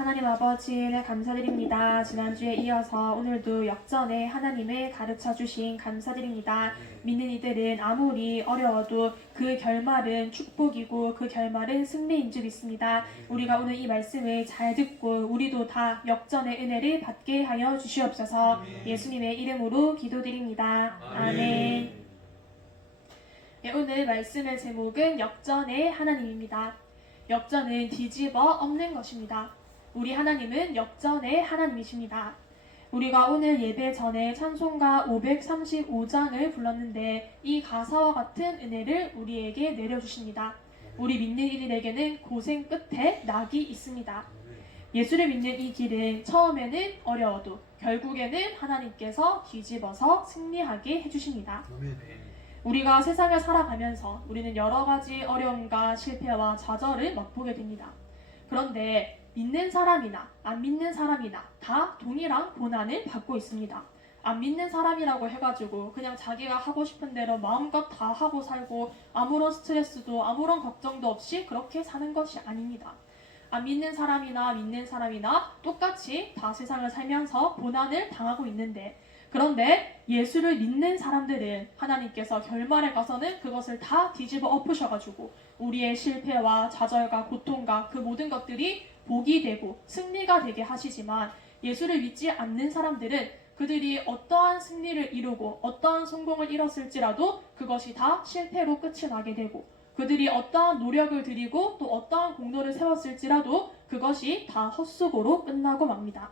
하나님 아버지를 감사드립니다. 지난주에 이어서 오늘도 역전에 하나님을 가르쳐 주신 감사드립니다. 믿는 이들은 아무리 어려워도 그 결말은 축복이고 그 결말은 승리인 줄 믿습니다. 우리가 오늘 이 말씀을 잘 듣고 우리도 다 역전의 은혜를 받게 하여 주시옵소서. 예수님의 이름으로 기도드립니다. 아멘. 네, 오늘 말씀의 제목은 역전의 하나님입니다. 역전은 뒤집어 엎는 것입니다. 우리 하나님은 역전의 하나님이십니다. 우리가 오늘 예배 전에 찬송가 535장을 불렀는데 이 가사와 같은 은혜를 우리에게 내려주십니다. 우리 믿는 이들에게는 고생 끝에 낙이 있습니다. 예수를 믿는 이 길은 처음에는 어려워도 결국에는 하나님께서 뒤집어서 승리하게 해주십니다. 우리가 세상을 살아가면서 우리는 여러 가지 어려움과 실패와 좌절을 맛보게 됩니다. 그런데 믿는 사람이나 안 믿는 사람이나 다 동일한 고난을 받고 있습니다. 안 믿는 사람이라고 해가지고 그냥 자기가 하고 싶은 대로 마음껏 다 하고 살고 아무런 스트레스도 아무런 걱정도 없이 그렇게 사는 것이 아닙니다. 안 믿는 사람이나 믿는 사람이나 똑같이 다 세상을 살면서 고난을 당하고 있는데, 그런데 예수를 믿는 사람들은 하나님께서 결말에 가서는 그것을 다 뒤집어 엎으셔가지고 우리의 실패와 좌절과 고통과 그 모든 것들이 복이 되고 승리가 되게 하시지만, 예수를 믿지 않는 사람들은 그들이 어떠한 승리를 이루고 어떠한 성공을 이뤘을지라도 그것이 다 실패로 끝이 나게 되고, 그들이 어떠한 노력을 들이고 또 어떠한 공로를 세웠을지라도 그것이 다 헛수고로 끝나고 맙니다.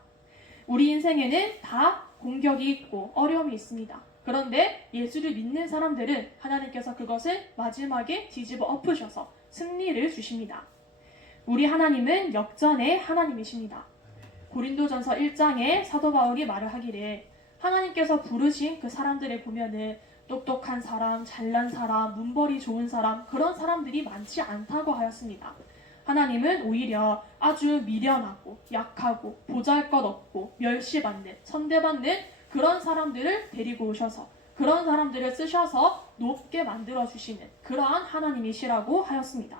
우리 인생에는 다 공격이 있고 어려움이 있습니다. 그런데 예수를 믿는 사람들은 하나님께서 그것을 마지막에 뒤집어 엎으셔서 승리를 주십니다. 우리 하나님은 역전의 하나님이십니다. 고린도전서 1장에 사도 바울이 말을 하기를, 하나님께서 부르신 그 사람들을 보면은 똑똑한 사람, 잘난 사람, 문벌이 좋은 사람, 그런 사람들이 많지 않다고 하였습니다. 하나님은 오히려 아주 미련하고 약하고 보잘것없고 멸시받는, 선대받는 그런 사람들을 데리고 오셔서 그런 사람들을 쓰셔서 높게 만들어주시는 그러한 하나님이시라고 하였습니다.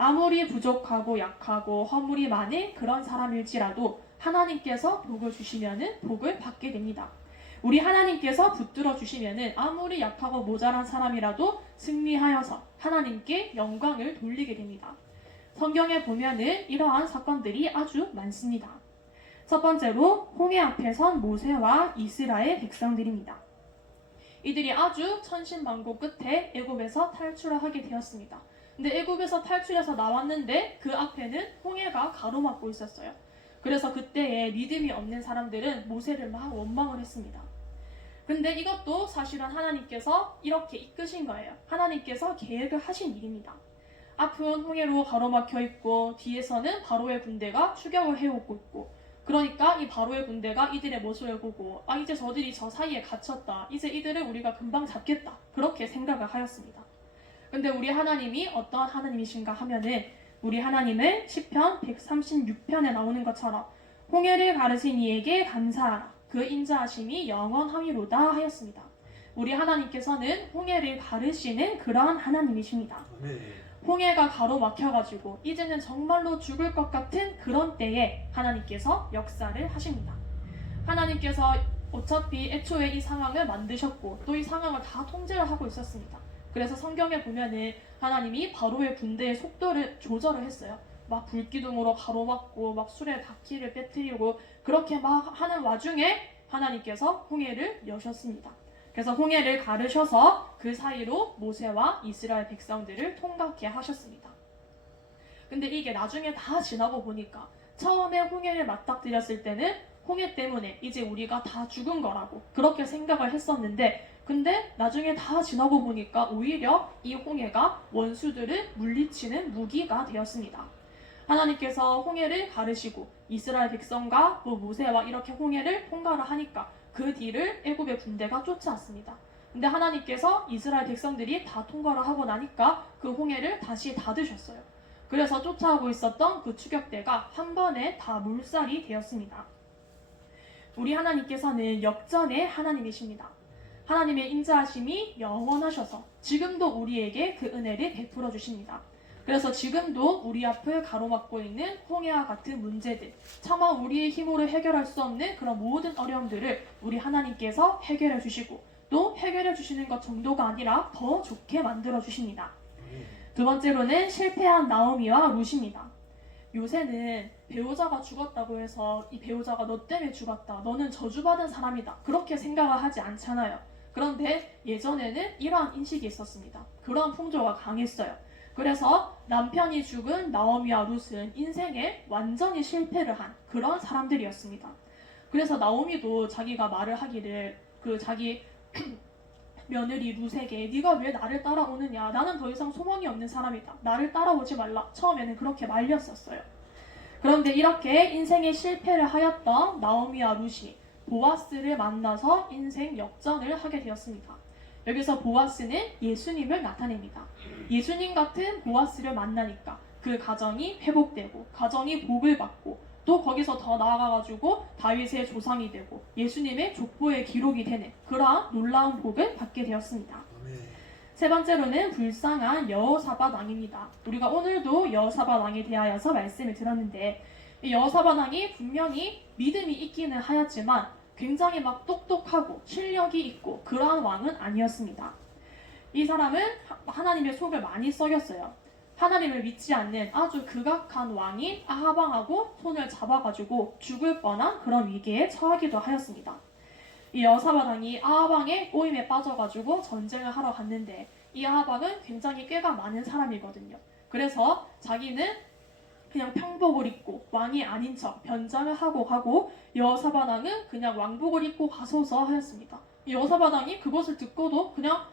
아무리 부족하고 약하고 허물이 많은 그런 사람일지라도 하나님께서 복을 주시면은 복을 받게 됩니다. 우리 하나님께서 붙들어 주시면은 아무리 약하고 모자란 사람이라도 승리하여서 하나님께 영광을 돌리게 됩니다. 성경에 보면은 이러한 사건들이 아주 많습니다. 첫 번째로 홍해 앞에 선 모세와 이스라엘 백성들입니다. 이들이 아주 천신만고 끝에 애굽에서 탈출을 하게 되었습니다. 근데 애굽에서 탈출해서 나왔는데 그 앞에는 홍해가 가로막고 있었어요. 그래서 그때에 믿음이 없는 사람들은 모세를 막 원망을 했습니다. 근데 이것도 사실은 하나님께서 이렇게 이끄신 거예요. 하나님께서 계획을 하신 일입니다. 앞은 홍해로 가로막혀 있고 뒤에서는 바로의 군대가 추격을 해오고 있고, 그러니까 이 바로의 군대가 이들의 모습을 보고 이제 저들이 저 사이에 갇혔다, 이제 이들을 우리가 금방 잡겠다, 그렇게 생각을 하였습니다. 근데 우리 하나님이 어떠한 하나님이신가 하면은, 우리 하나님은 시편 136편에 나오는 것처럼 홍해를 가르신 이에게 감사하라, 그 인자하심이 영원함이로다 하였습니다. 우리 하나님께서는 홍해를 가르시는 그러한 하나님이십니다. 홍해가 가로막혀가지고 이제는 정말로 죽을 것 같은 그런 때에 하나님께서 역사를 하십니다. 하나님께서 어차피 애초에 이 상황을 만드셨고 또 이 상황을 다 통제를 하고 있었습니다. 그래서 성경에 보면은 하나님이 바로의 군대의 속도를 조절을 했어요. 막 불기둥으로 가로막고 막 술에 바퀴를 빼뜨리고 그렇게 막 하는 와중에 하나님께서 홍해를 여셨습니다. 그래서 홍해를 가르셔서 그 사이로 모세와 이스라엘 백성들을 통과하게 하셨습니다. 근데 이게 나중에 다 지나고 보니까, 처음에 홍해를 맞닥뜨렸을 때는 홍해 때문에 이제 우리가 다 죽은 거라고 그렇게 생각을 했었는데, 근데 나중에 다 지나고 보니까 오히려 이 홍해가 원수들을 물리치는 무기가 되었습니다. 하나님께서 홍해를 가르시고 이스라엘 백성과 또 모세와 이렇게 홍해를 통과를 하니까 그 뒤를 애굽의 군대가 쫓아왔습니다. 근데 하나님께서 이스라엘 백성들이 다 통과를 하고 나니까 그 홍해를 다시 닫으셨어요. 그래서 쫓아오고 있었던 그 추격대가 한 번에 다 물살이 되었습니다. 우리 하나님께서는 역전의 하나님이십니다. 하나님의 인자하심이 영원하셔서 지금도 우리에게 그 은혜를 베풀어 주십니다. 그래서 지금도 우리 앞을 가로막고 있는 홍해와 같은 문제들, 차마 우리의 힘으로 해결할 수 없는 그런 모든 어려움들을 우리 하나님께서 해결해 주시고 또 해결해 주시는 것 정도가 아니라 더 좋게 만들어 주십니다. 두 번째로는 실패한 나오미와 룻입니다. 요새는 배우자가 죽었다고 해서 이 배우자가 너 때문에 죽었다, 너는 저주받은 사람이다, 그렇게 생각을 하지 않잖아요. 그런데 예전에는 이러한 인식이 있었습니다. 그러한 풍조가 강했어요. 그래서 남편이 죽은 나오미와 룻은 인생에 완전히 실패를 한 그런 사람들이었습니다. 그래서 나오미도 자기가 말을 하기를 자기 며느리 룻에게 네가 왜 나를 따라오느냐, 나는 더 이상 소망이 없는 사람이다, 나를 따라오지 말라, 처음에는 그렇게 말렸었어요. 그런데 이렇게 인생에 실패를 하였던 나오미와 룻이 보아스를 만나서 인생 역전을 하게 되었습니다. 여기서 보아스는 예수님을 나타냅니다. 예수님 같은 보아스를 만나니까 그 가정이 회복되고 가정이 복을 받고 또 거기서 더 나아가가지고 다윗의 조상이 되고 예수님의 족보의 기록이 되는 그러한 놀라운 복을 받게 되었습니다. 세 번째로는 불쌍한 여호사밧 왕입니다. 우리가 오늘도 여호사밧 왕에 대하여서 말씀을 들었는데 이 여호사밧 왕이 분명히 믿음이 있기는 하였지만 굉장히 막 똑똑하고 실력이 있고 그러한 왕은 아니었습니다. 이 사람은 하나님의 속을 많이 썩였어요. 하나님을 믿지 않는 아주 극악한 왕인 아합 왕하고 손을 잡아가지고 죽을 뻔한 그런 위기에 처하기도 하였습니다. 이 여호사밧 왕이 아합 왕의 꼬임에 빠져가지고 전쟁을 하러 갔는데 이 아합 왕은 굉장히 꾀가 많은 사람이거든요. 그래서 자기는 그냥 평복을 입고 왕이 아닌 척 변장을 하고 여호사밧 왕은 그냥 왕복을 입고 가소서 하였습니다. 이 여호사밧 왕이 그것을 듣고도 그냥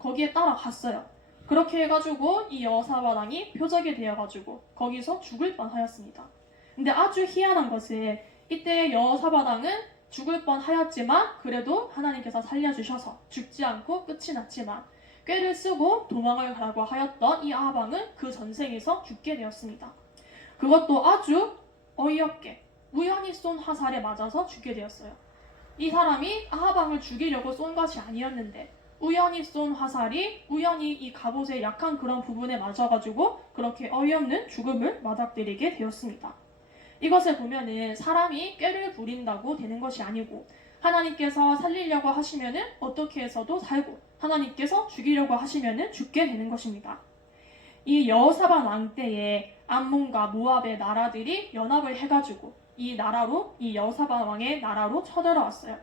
거기에 따라갔어요. 그렇게 해가지고 이 여호사밧 왕이 표적이 되어가지고 거기서 죽을 뻔하였습니다. 근데 아주 희한한 것은 이때 여호사밧 왕은 죽을 뻔하였지만 그래도 하나님께서 살려주셔서 죽지 않고 끝이 났지만 꾀를 쓰고 도망을 가라고 하였던 이 아합 왕은 그 전생에서 죽게 되었습니다. 그것도 아주 어이없게 우연히 쏜 화살에 맞아서 죽게 되었어요. 이 사람이 아합 왕을 죽이려고 쏜 것이 아니었는데 우연히 쏜 화살이 우연히 이 갑옷의 약한 그런 부분에 맞아가지고 그렇게 어이없는 죽음을 맞닥뜨리게 되었습니다. 이것을 보면은 사람이 꾀를 부린다고 되는 것이 아니고 하나님께서 살리려고 하시면은 어떻게 해서도 살고 하나님께서 죽이려고 하시면은 죽게 되는 것입니다. 이 여호사밧 왕 때에 암몬과 모압의 나라들이 연합을 해가지고 이 여호사밧 왕의 나라로 쳐들어왔어요.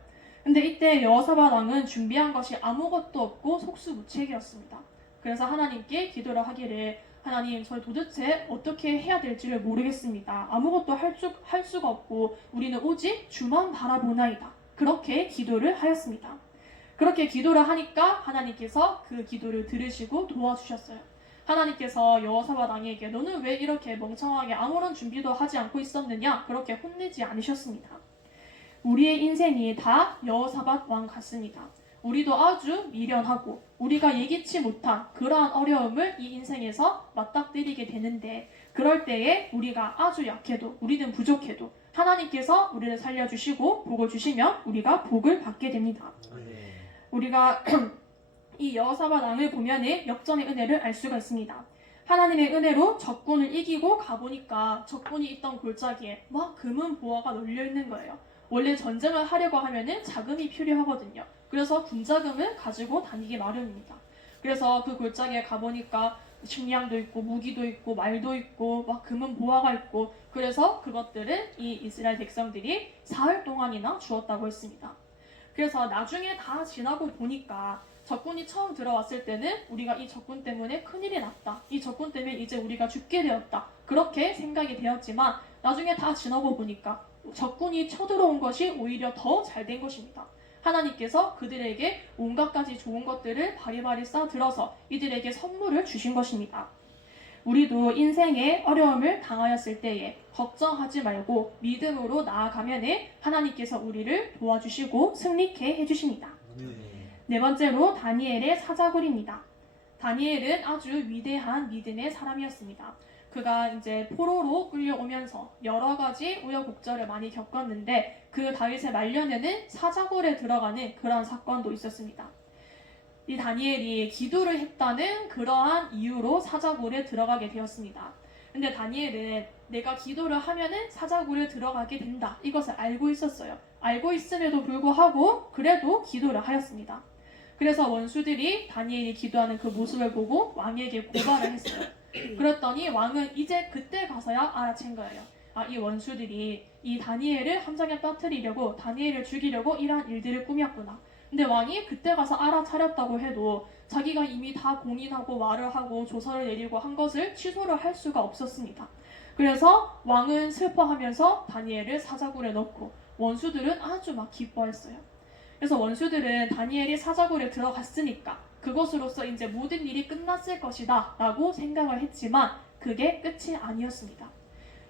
근데 이때 여호사밧 왕은 준비한 것이 아무것도 없고 속수무책이었습니다. 그래서 하나님께 기도를 하기를 하나님, 저희 도대체 어떻게 해야 될지를 모르겠습니다. 아무것도 할 수가 없고 우리는 오직 주만 바라보나이다. 그렇게 기도를 하였습니다. 그렇게 기도를 하니까 하나님께서 그 기도를 들으시고 도와주셨어요. 하나님께서 여호사밧 왕에게 너는 왜 이렇게 멍청하게 아무런 준비도 하지 않고 있었느냐, 그렇게 혼내지 않으셨습니다. 우리의 인생이 다 여호사밧 왕 같습니다. 우리도 아주 미련하고 우리가 예기치 못한 그러한 어려움을 이 인생에서 맞닥뜨리게 되는데 그럴 때에 우리가 아주 약해도 우리는 부족해도 하나님께서 우리를 살려주시고 복을 주시면 우리가 복을 받게 됩니다. 우리가 이 여호사밧 왕을 보면 역전의 은혜를 알 수가 있습니다. 하나님의 은혜로 적군을 이기고 가보니까 적군이 있던 골짜기에 막 금은 보화가 널려있는 거예요. 원래 전쟁을 하려고 하면은 자금이 필요하거든요. 그래서 군자금을 가지고 다니기 마련입니다. 그래서 그 골짜기에 가보니까 식량도 있고 무기도 있고 말도 있고 막 금은 보화가 있고 그래서 그것들을 이 이스라엘 백성들이 사흘 동안이나 주었다고 했습니다. 그래서 나중에 다 지나고 보니까 적군이 처음 들어왔을 때는 우리가 이 적군 때문에 큰일이 났다, 이 적군 때문에 이제 우리가 죽게 되었다, 그렇게 생각이 되었지만 나중에 다 지나고 보니까 적군이 쳐들어온 것이 오히려 더 잘 된 것입니다. 하나님께서 그들에게 온갖 가지 좋은 것들을 바리바리 싸들어서 이들에게 선물을 주신 것입니다. 우리도 인생에 어려움을 당하였을 때에 걱정하지 말고 믿음으로 나아가면 하나님께서 우리를 도와주시고 승리케 해주십니다. 네 번째로 다니엘의 사자굴입니다. 다니엘은 아주 위대한 믿음의 사람이었습니다. 그가 이제 포로로 끌려오면서 여러 가지 우여곡절을 많이 겪었는데 그 다윗의 말년에는 사자굴에 들어가는 그런 사건도 있었습니다. 이 다니엘이 기도를 했다는 그러한 이유로 사자굴에 들어가게 되었습니다. 근데 다니엘은 내가 기도를 하면은 사자굴에 들어가게 된다, 이것을 알고 있었어요. 알고 있음에도 불구하고 그래도 기도를 하였습니다. 그래서 원수들이 다니엘이 기도하는 그 모습을 보고 왕에게 고발을 했어요. 그랬더니 왕은 이제 그때 가서야 알아챈 거예요. 이 원수들이 이 다니엘을 함정에 빠뜨리려고, 다니엘을 죽이려고 이러한 일들을 꾸몄구나. 근데 왕이 그때 가서 알아차렸다고 해도 자기가 이미 다 공인하고 말을 하고 조서를 내리고 한 것을 취소를 할 수가 없었습니다. 그래서 왕은 슬퍼하면서 다니엘을 사자굴에 넣고 원수들은 아주 막 기뻐했어요. 그래서 원수들은 다니엘이 사자굴에 들어갔으니까 그것으로서 이제 모든 일이 끝났을 것이다 라고 생각을 했지만 그게 끝이 아니었습니다.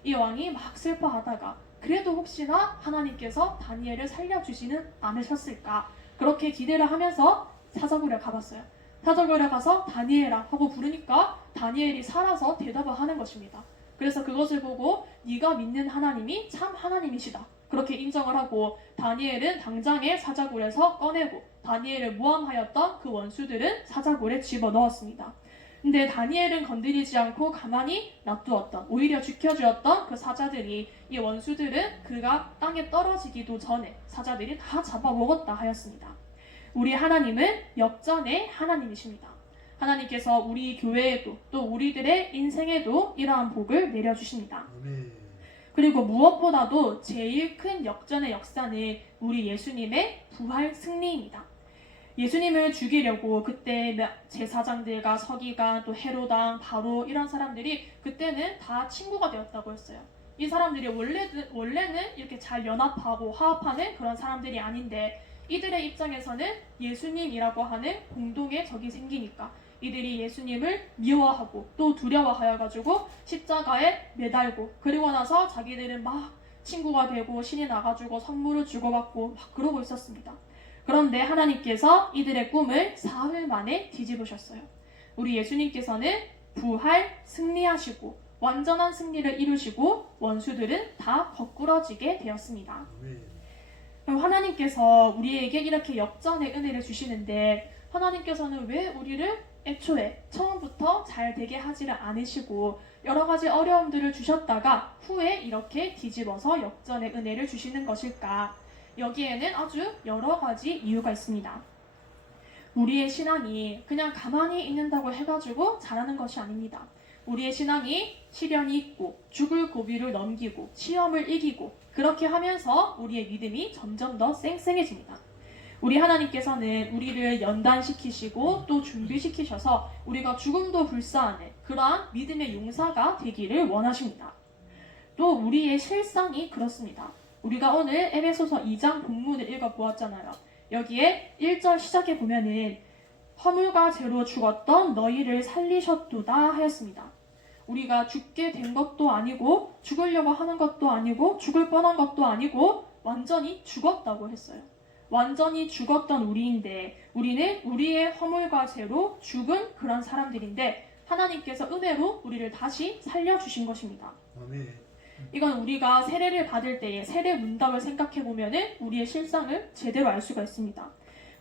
이 왕이 막 슬퍼하다가 그래도 혹시나 하나님께서 다니엘을 살려주지는 않으셨을까, 그렇게 기대를 하면서 사자굴에 가봤어요. 사자굴에 가서 다니엘아 하고 부르니까 다니엘이 살아서 대답을 하는 것입니다. 그래서 그것을 보고 네가 믿는 하나님이 참 하나님이시다, 그렇게 인정을 하고 다니엘은 당장에 사자굴에서 꺼내고 다니엘을 모함하였던 그 원수들은 사자굴에 집어넣었습니다. 근데 다니엘은 건드리지 않고 가만히 놔두었던, 오히려 지켜주었던 그 사자들이, 이 원수들은 그가 땅에 떨어지기도 전에 사자들이 다 잡아먹었다 하였습니다. 우리 하나님은 역전의 하나님이십니다. 하나님께서 우리 교회에도 또 우리들의 인생에도 이러한 복을 내려주십니다. 그리고 무엇보다도 제일 큰 역전의 역사는 우리 예수님의 부활 승리입니다. 예수님을 죽이려고 그때 제사장들과 서기관 또 헤로당 바로 이런 사람들이 그때는 다 친구가 되었다고 했어요. 이 사람들이 원래는 이렇게 잘 연합하고 화합하는 그런 사람들이 아닌데 이들의 입장에서는 예수님이라고 하는 공동의 적이 생기니까 이들이 예수님을 미워하고 또 두려워하여가지고 십자가에 매달고, 그리고 나서 자기들은 막 친구가 되고 신이 나가지고 선물을 주고받고 막 그러고 있었습니다. 그런데 하나님께서 이들의 꿈을 사흘 만에 뒤집으셨어요. 우리 예수님께서는 부활 승리하시고 완전한 승리를 이루시고 원수들은 다 거꾸러지게 되었습니다. 그럼 하나님께서 우리에게 이렇게 역전의 은혜를 주시는데 하나님께서는 왜 우리를 애초에 처음부터 잘 되게 하지를 않으시고 여러 가지 어려움들을 주셨다가 후에 이렇게 뒤집어서 역전의 은혜를 주시는 것일까? 여기에는 아주 여러 가지 이유가 있습니다. 우리의 신앙이 그냥 가만히 있는다고 해가지고 잘하는 것이 아닙니다. 우리의 신앙이 시련이 있고 죽을 고비를 넘기고 시험을 이기고 그렇게 하면서 우리의 믿음이 점점 더 쌩쌩해집니다. 우리 하나님께서는 우리를 연단시키시고 또 준비시키셔서 우리가 죽음도 불사하는 그러한 믿음의 용사가 되기를 원하십니다. 또 우리의 실상이 그렇습니다. 우리가 오늘 에베소서 2장 본문을 읽어보았잖아요. 여기에 1절 시작에 보면은 허물과 죄로 죽었던 너희를 살리셨도다 하였습니다. 우리가 죽게 된 것도 아니고 죽으려고 하는 것도 아니고 죽을 뻔한 것도 아니고 완전히 죽었다고 했어요. 완전히 죽었던 우리인데 우리는 우리의 허물과 죄로 죽은 그런 사람들인데 하나님께서 은혜로 우리를 다시 살려주신 것입니다. 아멘. 이건 우리가 세례를 받을 때의 세례 문답을 생각해보면 우리의 실상을 제대로 알 수가 있습니다.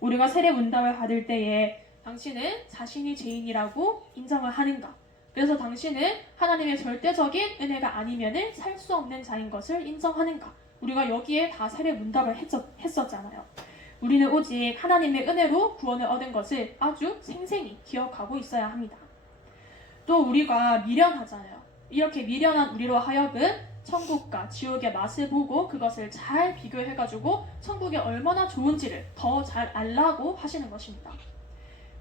우리가 세례 문답을 받을 때에 당신은 자신이 죄인이라고 인정을 하는가? 그래서 당신은 하나님의 절대적인 은혜가 아니면 살 수 없는 자인 것을 인정하는가? 우리가 여기에 다 세례 문답을 했었잖아요. 우리는 오직 하나님의 은혜로 구원을 얻은 것을 아주 생생히 기억하고 있어야 합니다. 또 우리가 미련하잖아요. 이렇게 미련한 우리로 하여금 천국과 지옥의 맛을 보고 그것을 잘 비교해가지고 천국이 얼마나 좋은지를 더 잘 알라고 하시는 것입니다.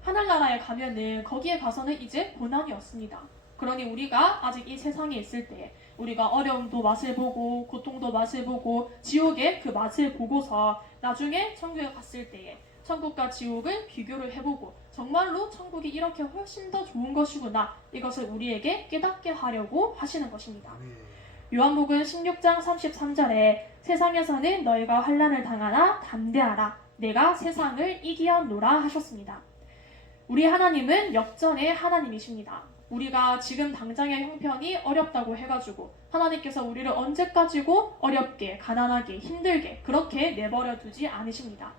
하늘나라에 가면은 거기에 가서는 이제 고난이 없습니다. 그러니 우리가 아직 이 세상에 있을 때 우리가 어려움도 맛을 보고 고통도 맛을 보고 지옥의 그 맛을 보고서 나중에 천국에 갔을 때에 천국과 지옥을 비교를 해보고 정말로 천국이 이렇게 훨씬 더 좋은 것이구나, 이것을 우리에게 깨닫게 하려고 하시는 것입니다. 요한복음 16장 33절에 세상에서는 너희가 환난을 당하나 담대하라, 내가 세상을 이기었노라 하셨습니다. 우리 하나님은 역전의 하나님이십니다. 우리가 지금 당장의 형편이 어렵다고 해가지고 하나님께서 우리를 언제까지고 어렵게 가난하게 힘들게 그렇게 내버려 두지 않으십니다.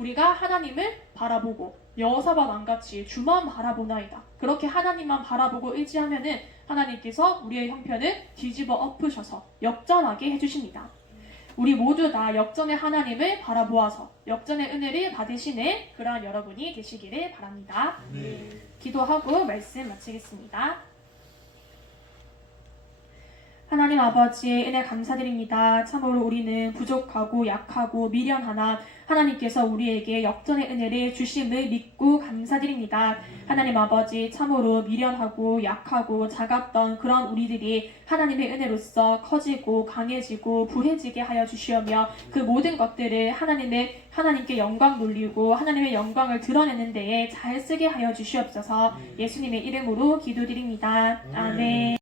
우리가 하나님을 바라보고 여호사밧 왕같이 주만 바라보나이다. 그렇게 하나님만 바라보고 의지하면은 하나님께서 우리의 형편을 뒤집어 엎으셔서 역전하게 해주십니다. 우리 모두 다 역전의 하나님을 바라보아서 역전의 은혜를 받으시는 그러한 여러분이 되시기를 바랍니다. 기도하고 말씀 마치겠습니다. 하나님 아버지의 은혜 감사드립니다. 참으로 우리는 부족하고 약하고 미련하나 하나님께서 우리에게 역전의 은혜를 주심을 믿고 감사드립니다. 하나님 아버지 참으로 미련하고 약하고 작았던 그런 우리들이 하나님의 은혜로서 커지고 강해지고 부해지게 하여 주시오며 그 모든 것들을 하나님께 영광 돌리고 하나님의 영광을 드러내는 데에 잘 쓰게 하여 주시옵소서. 예수님의 이름으로 기도드립니다. 아멘.